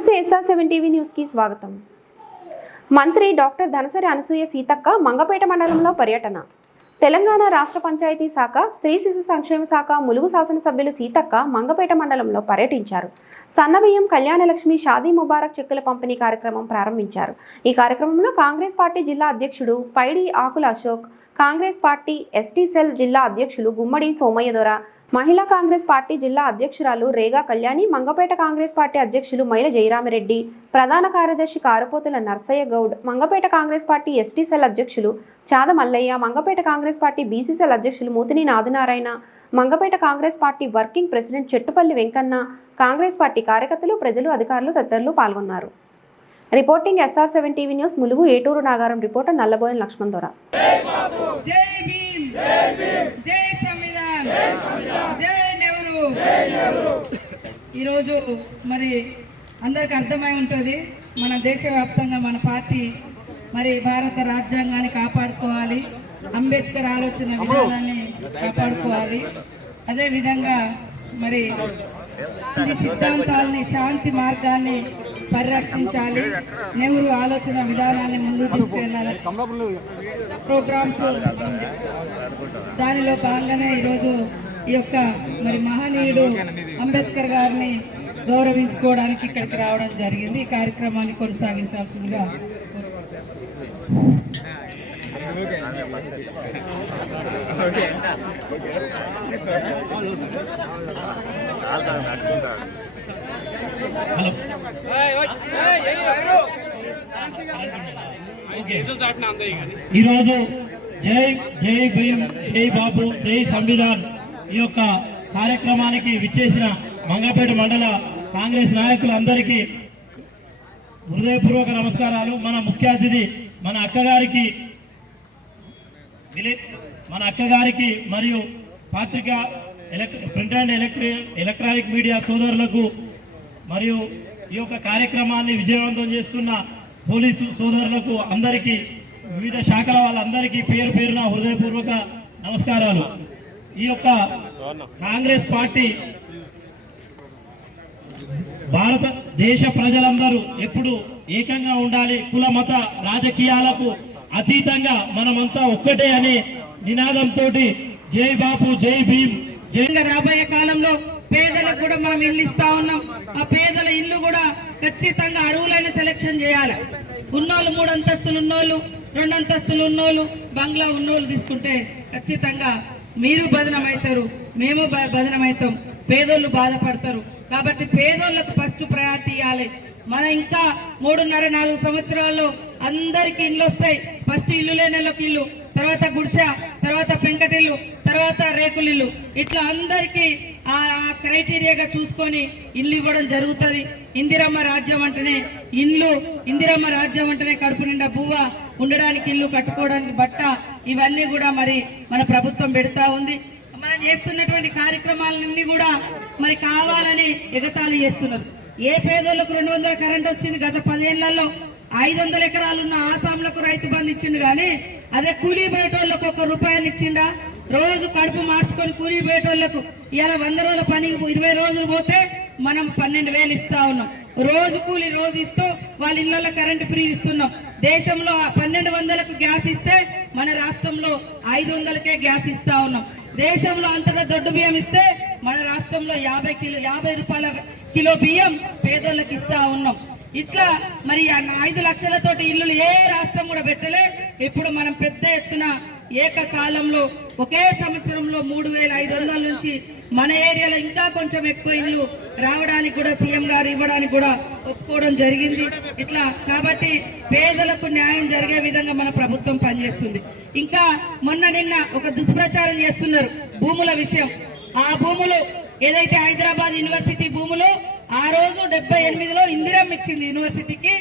నమస్తే SR seven TV న్యూస్కి స్వాగతం. మంత్రి డాక్టర్ ధనసరి అనసూయ సీతక్క మంగపేట మండలంలో పర్యటన. తెలంగాణ రాష్ట్ర పంచాయతీ శాఖ స్త్రీ శిశు సంక్షేమ శాఖ ములుగు శాసనసభ్యులు సీతక్క మంగపేట మండలంలో పర్యటించారు. సన్నబియ్యం కళ్యాణలక్ష్మి షాదీ ముబారక్ చెక్కుల పంపిణీ కార్యక్రమం ప్రారంభించారు. ఈ కార్యక్రమంలో కాంగ్రెస్ పార్టీ జిల్లా అధ్యక్షుడు Paidi Akula Ashok Congress party ST cell జిల్లా అధ్యక్షులు గుమ్మడి సోమయ్య దొర మహిళా కాంగ్రెస్ పార్టీ జిల్లా అధ్యక్షురాలు రేగా కళ్యాణి మంగపేట కాంగ్రెస్ పార్టీ అధ్యక్షులు మైల జయరామిరెడ్డి ప్రధాన కార్యదర్శి Karapothula Narsaiah Goud Mangapet Congress party ST cell అధ్యక్షులు Chada Mallaiah Mangapet Congress party BC cell అధ్యక్షులు Muthini Nadinarayana Mangapet Congress party working president Chettupalli Venkanna Congress party కార్యకర్తలు ప్రజలు అధికారులు తదితరులు పాల్గొన్నారు. Reporting SR seven TV news Mulugu Eturu Nagaram reporter Nallaboina Laxman Dora. జై జై జై నెహ్రూ ఈరోజు మరి అందరికి అర్థమై ఉంటుంది మన దేశవ్యాప్తంగా మన పార్టీ మరి భారత రాజ్యాంగాన్ని కాపాడుకోవాలి అంబేద్కర్ ఆలోచన విధానాన్ని కాపాడుకోవాలి. అదేవిధంగా మరి సిద్ధాంతాలని శాంతి మార్గాన్ని పరిరక్షించాలి. నెహ్రూ ఆలోచన విధానాన్ని ముందుకు తీసుకెళ్ళాలి. ప్రోగ్రామ్స్ దానిలో భాగంగానే ఈరోజు ఈ యొక్క మరి మహనీయుడు అంబేద్కర్ గారిని గౌరవించుకోవడానికి ఇక్కడికి రావడం జరిగింది. ఈ కార్యక్రమాన్ని కొనసాగించాల్సిందిగా ఈరోజు జై జై భీమ్ జై బాబు జై సంవిధాన్ ఈ యొక్క కార్యక్రమానికి విచ్చేసిన మంగపేట మండల కాంగ్రెస్ నాయకులందరికీ హృదయపూర్వక నమస్కారాలు. మన ముఖ్య అతిథి మన అక్కగారికి మన అక్కగారికి మరియు పాత్రిక elec print and electri electronic media సోదరులకు మరియు ఈ యొక్క కార్యక్రమాన్ని విజయవంతం చేస్తున్న పోలీసు సోదరులకు అందరికీ వివిధ శాఖల వాళ్ళందరికీ పేరు పేరున హృదయపూర్వక నమస్కారాలు. ఈ యొక్క కాంగ్రెస్ పార్టీ భారతదేశ ప్రజలందరూ ఎప్పుడు ఏకంగా ఉండాలి. కుల మత రాజకీయాలకు అతీతంగా మనమంతా ఒక్కటే అనే నినాదంతో జై బాపు జై భీమ్ జై రాబోయే కాలంలో పేదలకు కూడా మనం ఇల్లు ఇస్తా ఉన్నాం. ఆ పేదల ఇల్లు కూడా ఖచ్చితంగా అరువులైన సెలెక్షన్ చేయాలి. ఉన్నోళ్ళు మూడు అంతస్తులు ఉన్నోళ్ళు రెండు అంతస్తులు ఉన్నోళ్ళు బంగ్లా ఉన్నోళ్ళు తీసుకుంటే ఖచ్చితంగా మీరు బదనం మేము బ- పేదోళ్ళు బాధపడతారు. కాబట్టి పేదోళ్ళకు ఫస్ట్ ప్రయారిటీ ఇవ్వాలి. మన ఇంకా మూడున్నర నాలుగు సంవత్సరాల్లో అందరికి ఇల్లు వస్తాయి. ఫస్ట్ ఇల్లు లేని ఇల్లు తర్వాత గుడిసె తర్వాత పెంకటిల్లు తర్వాత రేకులిల్లు. ఇట్లా అందరికీ ఆ క్రైటీరియాగా చూసుకొని ఇల్లు ఇవ్వడం జరుగుతుంది. ఇందిరమ్మ రాజ్యం అంటేనే ఇల్లు ఇందిరమ్మ రాజ్యం అంటేనే కడుపు నిండా బువ్వ ఉండడానికి ఇల్లు కట్టుకోవడానికి బట్ట ఇవన్నీ కూడా మరి మన ప్రభుత్వం పెడతా ఉంది. మనం చేస్తున్నటువంటి కార్యక్రమాలన్నీ కూడా మరి కావాలని ఎగతాళి చేస్తున్నారు. ఏ పేదోళ్ళకు రెండు వందల కరెంట్ వచ్చింది గత పదేళ్ళలో ఐదు వందల ఎకరాలున్న ఆసాంలకు రైతు బంధు ఇచ్చిండు కానీ అదే కూలీ బయటోళ్ళకు ఒక రూపాయలు ఇచ్చిండా? రోజు కడుపు మార్చుకొని కూలీ బయటోళ్ళకు ఇలా వంద రోజుల పని ఇరవై రోజులు పోతే మనం పన్నెండు వేలు ఇస్తా ఉన్నాం. రోజు కూలి రోజు ఇస్తూ వాళ్ళ ఇళ్ళలో కరెంటు ఫ్రీ ఇస్తున్నాం. దేశంలో పన్నెండు వందలకు గ్యాస్ ఇస్తే మన రాష్ట్రంలో ఐదు వందలకే గ్యాస్ ఇస్తా ఉన్నాం. దేశంలో అంతటా దొడ్డు బియ్యం ఇస్తే మన రాష్ట్రంలో యాభై కిలో యాభై రూపాయల కిలో బియ్యం పేదోళ్ళకి ఇస్తా ఉన్నాం. ఇట్లా మరి ఐదు లక్షలతోటి ఇల్లులు ఏ రాష్ట్రం కూడా పెట్టలే. ఇప్పుడు మనం పెద్ద ఎత్తున ఏకకాలంలో ఒకే సంవత్సరంలో మూడు వేల ఐదు వందల నుంచి మన ఏరియాలో ఇంకా కొంచెం ఎక్కువ ఇల్లు రావడానికి కూడా సీఎం గారు ఇవ్వడానికి కూడా ఒప్పుకోవడం జరిగింది. ఇట్లా కాబట్టి పేదలకు న్యాయం జరిగే విధంగా మన ప్రభుత్వం పనిచేస్తుంది. ఇంకా మొన్న నిన్న ఒక దుష్ప్రచారం చేస్తున్నారు భూముల విషయం. ఆ భూములు ఏదైతే హైదరాబాద్ యూనివర్సిటీ భూములు ఆ రోజు డెబ్బై ఎనిమిదిలో ఇందిరం ఇచ్చింది యూనివర్సిటీకి.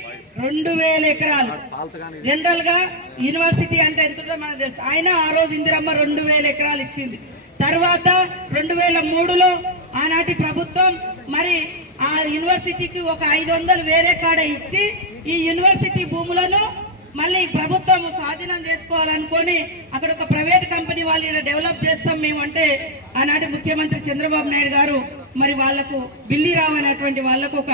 రెండు వేల ఎకరాలు. జనరల్గా యూనివర్సిటీ అంటే ఎంత ఉంటుందో మనకు తెలుసు. ఆయన ఆ రోజు ఇందిరమ్మ రెండు వేల ఎకరాలు ఇచ్చింది. తర్వాత రెండు వేల మూడులో ఆనాటి ప్రభుత్వం మరి ఆ యూనివర్సిటీకి ఒక ఐదు వందలు వేరే కాడ ఇచ్చి ఈ యూనివర్సిటీ భూములను మళ్ళీ ప్రభుత్వం స్వాధీనం చేసుకోవాలనుకొని అక్కడ ఒక ప్రైవేట్ కంపెనీ వాళ్ళు ఇలా డెవలప్ చేస్తాం మేము అంటే ఆనాటి ముఖ్యమంత్రి చంద్రబాబు నాయుడు గారు మరి వాళ్ళకు బిల్లి రావు అనేటువంటి వాళ్ళకు ఒక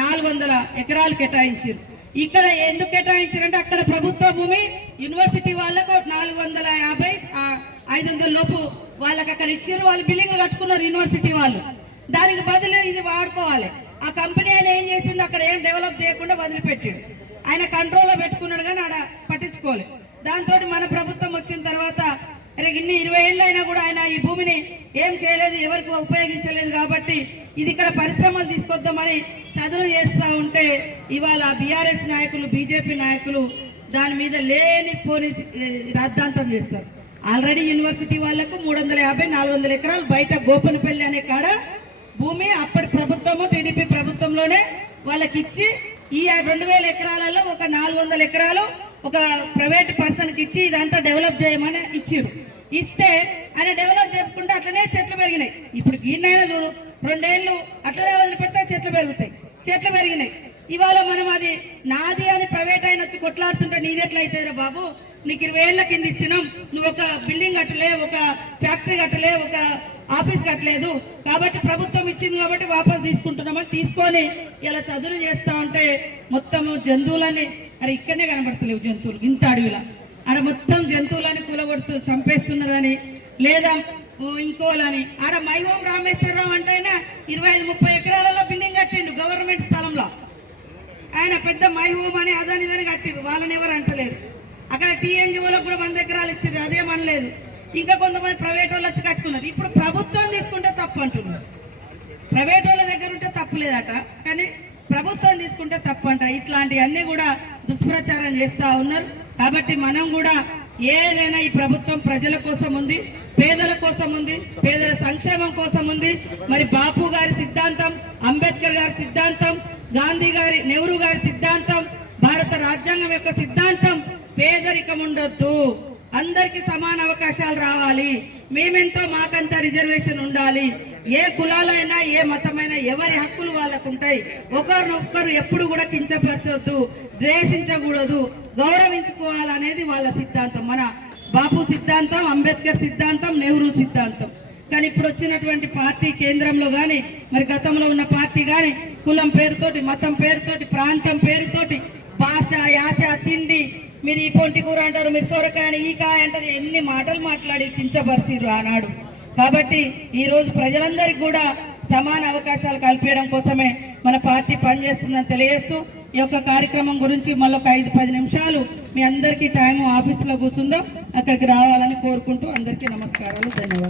నాలుగు వందల ఎకరాలు కేటాయించారు. ఇక్కడ ఎందుకు కేటాయించారంటే అక్కడ ప్రభుత్వ భూమి యూనివర్సిటీ వాళ్ళకు నాలుగు వందల యాభై ఐదు వందల లోపు వాళ్ళకి అక్కడ ఇచ్చారు వాళ్ళు బిల్డింగ్ కట్టుకున్నారు యూనివర్సిటీ వాళ్ళు. దానికి బదులు ఇది వాడుకోవాలి. ఆ కంపెనీ ఆయన ఏం చేసిండు అక్కడ ఏం డెవలప్ చేయకుండా వదిలిపెట్టాడు. ఆయన కంట్రోల్లో పెట్టుకున్నాడు కానీ ఆడ పట్టించుకోలేదు దాంతో మన ప్రభుత్వం వచ్చిన తర్వాత ఇన్ని ఇరవై ఏళ్ళు అయినా కూడా ఆయన ఏం చేయలేదు ఎవరికి ఉపయోగించలేదు కాబట్టి ఇది ఇక్కడ పరిశ్రమలు తీసుకొద్దామని చదువు చేస్తూ ఉంటే ఇవాళ బీఆర్ఎస్ నాయకులు బీజేపీ నాయకులు దాని మీద లేని పోనీ రాద్ధాంతం చేస్తారు. ఆల్రెడీ యూనివర్సిటీ వాళ్ళకు మూడు వందల యాభై నాలుగు వందల ఎకరాలు బయట గోపనపల్లి అనే కాడ భూమి అప్పటి ప్రభుత్వము టీడీపీ ప్రభుత్వంలోనే వాళ్ళకి ఇచ్చి ఈ రెండు వేల ఎకరాలలో ఒక నాలుగు వందల ఎకరాలు ఒక ప్రైవేట్ పర్సన్కి ఇచ్చి ఇదంతా డెవలప్ చేయమని ఇచ్చారు ఇస్తే ఆయన డెవలప్ చేసుకుంటే అట్లనే చెట్లు పెరిగినాయి. ఇప్పుడు గీన్నైనా చూడు రెండేళ్ళు అట్లనే వదిలిపెడితే చెట్లు పెరుగుతాయి. చెట్లు పెరిగినాయి. ఇవాళ మనం అది నాది అని ప్రైవేట్ అయిన వచ్చి కొట్లాడుతుంటే నీది ఎట్లా బాబు? నీకు ఇరవై ఏళ్ళ కింద ఇచ్చినాం. నువ్వు ఒక బిల్డింగ్ కట్టలే ఒక ఫ్యాక్టరీ కట్టలే ఒక ఆఫీస్ కట్టలేదు. కాబట్టి ప్రభుత్వం ఇచ్చింది కాబట్టి వాపస్ తీసుకుంటున్నామని తీసుకొని ఇలా చదువులు చేస్తా ఉంటే మొత్తము జంతువులని అరే ఇక్కడనే కనబడతలేవు జంతువులు ఇంత అడవిలా. అరే మొత్తం జంతువులని కూలగొడుతూ చంపేస్తున్నారని లేదా ఇంకోలని. ఆడ మైహోం రామేశ్వరరావు అంటే ఆయన ఇరవై ఐదు ముప్పై ఎకరాలలో బిల్డింగ్ కట్టిండు గవర్నమెంట్ స్థలంలో. ఆయన పెద్ద మైహోమ్ అని అదని ఇదని కట్టిరు. వాళ్ళని ఎవరు అంటలేరు. అక్కడ టీఎన్జిఓలకు కూడా వంద ఎకరాలు ఇచ్చారు అదేమనలేదు ఇంకా కొంతమంది ప్రైవేట్ వాళ్ళు వచ్చి కట్టుకున్నారు. ఇప్పుడు ప్రభుత్వం తీసుకుంటే తప్పు అంటున్నారు. ప్రైవేట్ వాళ్ళ దగ్గర ఉంటే తప్పు లేదట. కానీ ప్రభుత్వం తీసుకుంటే తప్పు అంట. ఇట్లాంటివన్నీ కూడా దుష్ప్రచారం చేస్తూ ఉన్నారు. కాబట్టి మనం కూడా ఏదైనా ఈ ప్రభుత్వం ప్రజల కోసం ఉంది. పేదల కోసం ఉంది పేదల సంక్షేమం కోసం ఉంది. మరి బాపు గారి సిద్ధాంతం అంబేద్కర్ గారి సిద్ధాంతం గాంధీ గారి నెహ్రూ గారి సిద్ధాంతం భారత రాజ్యాంగం యొక్క సిద్ధాంతం పేదరికం ఉండొద్దు. అందరికి సమాన అవకాశాలు రావాలి. మేమెంతో మాకంత రిజర్వేషన్ ఉండాలి. ఏ కులాలైనా ఏ మతమైనా ఎవరి హక్కులు వాళ్ళకు ఉంటాయి ఒకరినొక్కరు ఎప్పుడు కూడా కించపరచొద్దు ద్వేషించకూడదు గౌరవించుకోవాలనేది వాళ్ళ సిద్ధాంతం. మన బాపు సిద్ధాంతం అంబేద్కర్ సిద్ధాంతం నెహ్రూ సిద్ధాంతం. కానీ ఇప్పుడు వచ్చినటువంటి పార్టీ కేంద్రంలో కానీ మరి గతంలో ఉన్న పార్టీ కానీ కులం పేరుతోటి మతం పేరుతోటి ప్రాంతం పేరుతోటి భాష యాస తిండి మీరు ఈ పొంటి కూర అంటారు మీరు సొరకాయ ఈ కాయ అంటారు ఎన్ని మాటలు మాట్లాడి కించపరిచిరు ఆనాడు. కాబట్టి ఈరోజు ప్రజలందరికీ కూడా సమాన అవకాశాలు కల్పించడం కోసమే మన పార్టీ పనిచేస్తుందని తెలియజేస్తూ ఈ యొక్క కార్యక్రమం గురించి మళ్ళీ ఒక ఐదు పది నిమిషాలు మీ అందరికీ టైం ఆఫీస్లో కూర్చుందో. అక్కడికి రావాలని కోరుకుంటూ అందరికీ నమస్కారాలు ధన్యవాదాలు.